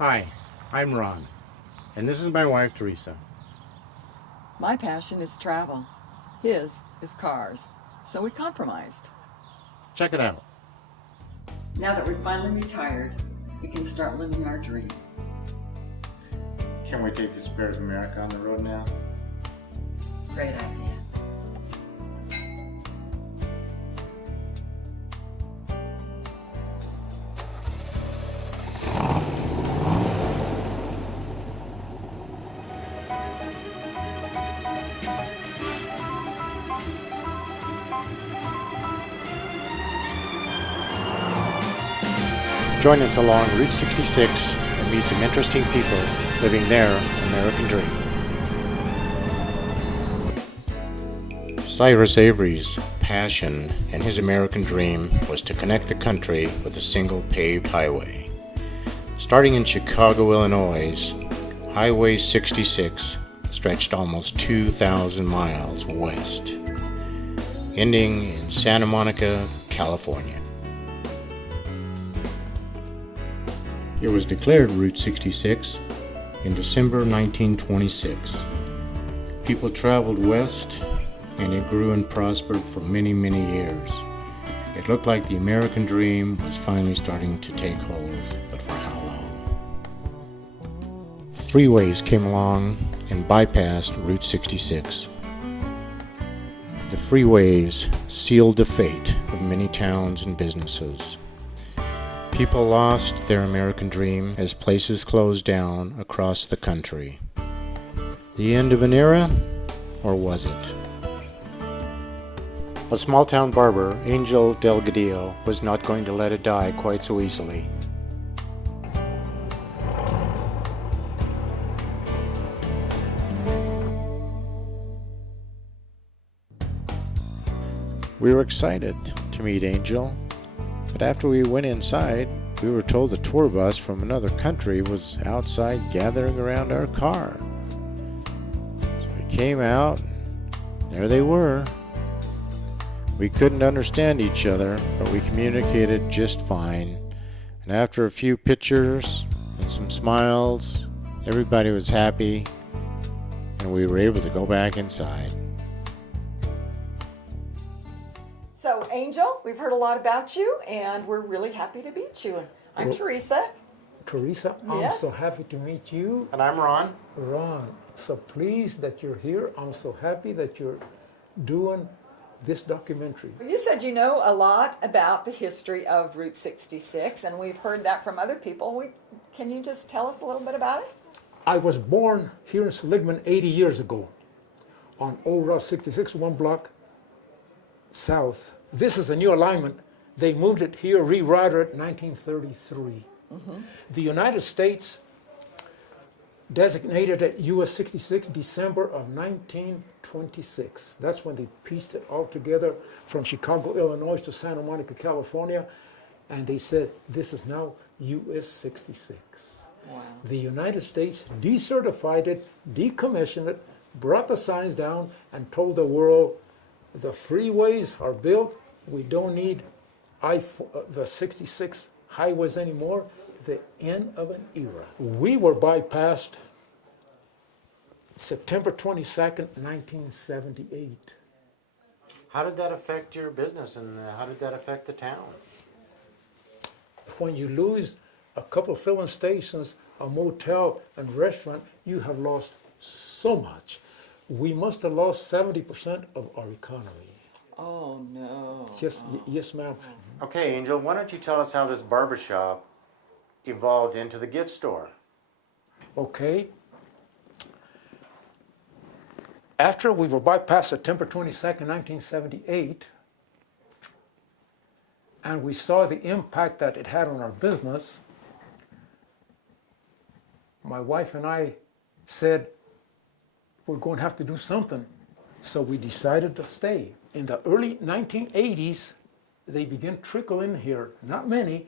Hi, I'm Ron, and this is my wife, Teresa. My passion is travel. His is cars. So we compromised. Check it out. Now that we're finally retired, we can start living our dream. Can we take the Spirit of America on the road now? Great idea. Join us along Route 66 and meet some interesting people living their American dream. Cyrus Avery's passion and his American dream was to connect the country with a single paved highway. Starting in Chicago, Illinois, Highway 66 stretched almost 2,000 miles west, ending in Santa Monica, California. It was declared Route 66 in December 1926. People traveled west, and it grew and prospered for many, many years. It looked like the American dream was finally starting to take hold, but for how long? Freeways came along and bypassed Route 66. The freeways sealed the fate of many towns and businesses. People lost their American dream as places closed down across the country. The end of an era, or was it? A small-town barber, Angel Delgadillo, was not going to let it die quite so easily. We were excited to meet Angel, but after we went inside, we were told the tour bus from another country was outside gathering around our car. So we came out, and there they were. We couldn't understand each other, but we communicated just fine. And after a few pictures and some smiles, everybody was happy, and we were able to go back inside. So, Angel, we've heard a lot about you, and we're really happy to meet you. I'm Well- Teresa. Teresa, I'm Yes. so happy to meet you. And I'm Ron. Ron, so pleased that you're here. I'm so happy that you're doing this documentary. You said you know a lot about the history of Route 66, and we've heard that from other people. Can you just tell us a little bit about it? I was born here in Seligman 80 years ago on Old Route 66, one block south. This is a new alignment. They moved it here, rerouted it in 1933. The United States designated it US 66 December of 1926. That's when they pieced it all together from Chicago, Illinois to Santa Monica, California, and they said this is now US 66. Wow. The United States decertified it, decommissioned it, brought the signs down, and told the world the freeways are built. We don't need the 66 highways anymore. The end of an era. We were bypassed September 22nd, 1978. How did that affect your business, and how did that affect the town? When you lose a couple of filling stations, a motel, and restaurant, you have lost so much. We must have lost 70% of our economy. Oh, no. Yes, ma'am. Okay, Angel, why don't you tell us how this barbershop evolved into the gift store? Okay. After we were bypassed September 22nd, 1978, and we saw the impact that it had on our business, my wife and I said, we're going to have to do something. So we decided to stay. In the early 1980s, they began trickling here, not many,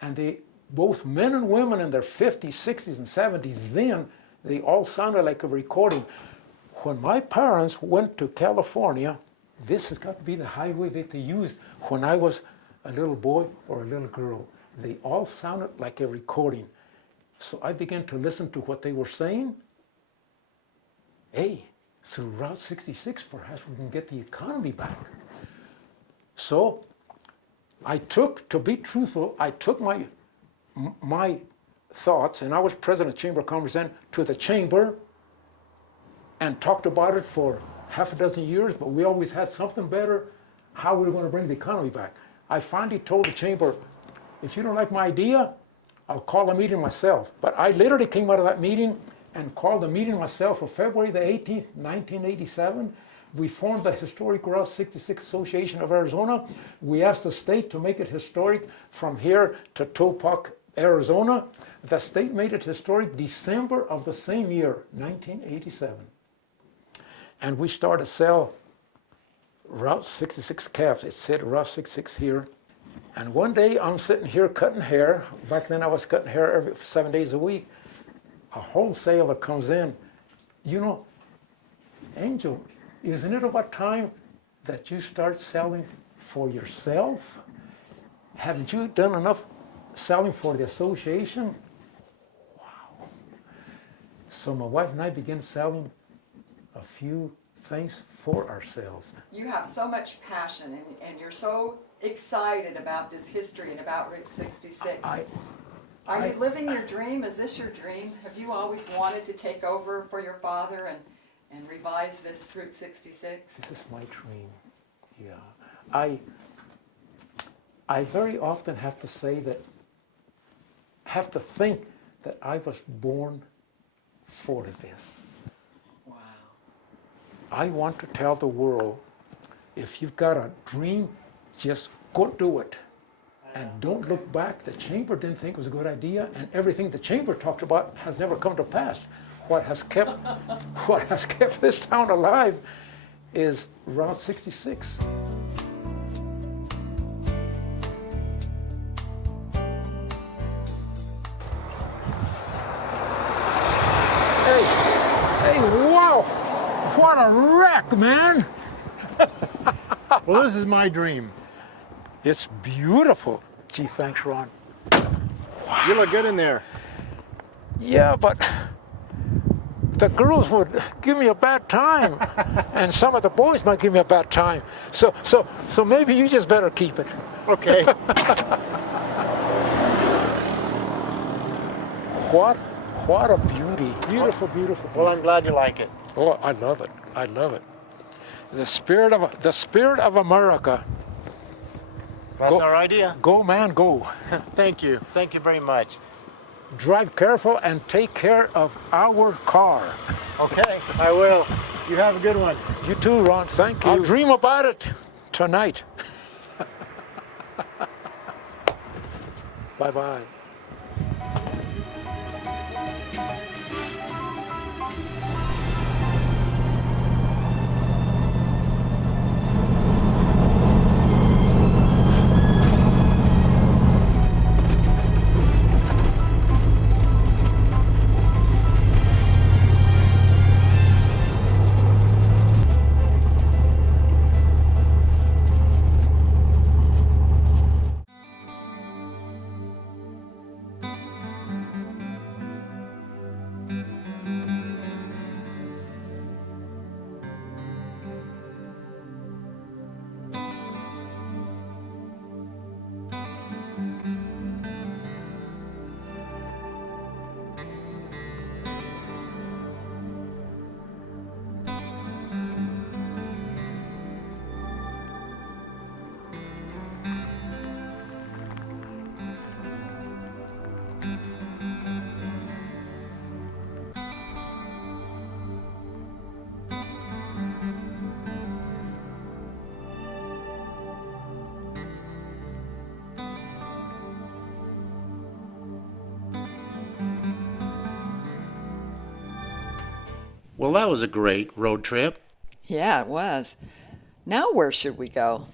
and they, both men and women in their 50s, 60s, and 70s, then they all sounded like a recording. When my parents went to California, this has got to be the highway that they used when I was a little boy or a little girl. They all sounded like a recording. So I began to listen to what they were saying. Hey, through Route 66, perhaps we can get the economy back. So to be truthful, I took my thoughts, and I was president of Chamber of Commerce then, to the chamber and talked about it for half a dozen years, but we always had something better, how we were going to bring the economy back. I finally told the chamber, if you don't like my idea, I'll call a meeting myself. But I literally came out of that meeting and called a meeting myself for February the 18th, 1987. We formed the Historic Route 66 Association of Arizona. We asked the state to make it historic from here to Topak, Arizona. The state made it historic December of the same year, 1987. And we started to sell Route 66 calves. It said Route 66 here. And one day I'm sitting here cutting hair. Back then I was cutting hair every 7 days a week. A wholesaler comes in. You know, Angel, isn't it about time that you start selling for yourself? Haven't you done enough selling for the association? Wow. So my wife and I began selling a few things for ourselves. You have so much passion, and you're so excited about this history and about Route 66. Are you living your dream? Is this your dream? Have you always wanted to take over for your father and revise this Route 66? This is my dream, yeah. I very often have to say that, have to think that I was born for this. Wow. I want to tell the world, if you've got a dream, just go do it. And don't look back. The chamber didn't think it was a good idea, and everything the chamber talked about has never come to pass. What has kept this town alive is Route 66. Hey, wow! What a wreck, man! Well, this is my dream. It's beautiful. Gee, thanks, Ron. You look good in there. Yeah, but the girls would give me a bad time, and some of the boys might give me a bad time. So maybe you just better keep it. Okay. What a beauty! Beautiful, beautiful. Well, I'm glad you like it. Oh, I love it. I love it. The spirit of America. That's our idea. Go, man, go. Thank you. Thank you very much. Drive careful and take care of our car. Okay, I will. You have a good one. You too, Ron. Thank you. I'll dream about it tonight. Bye-bye. Well, that was a great road trip. Yeah, it was. Now where should we go?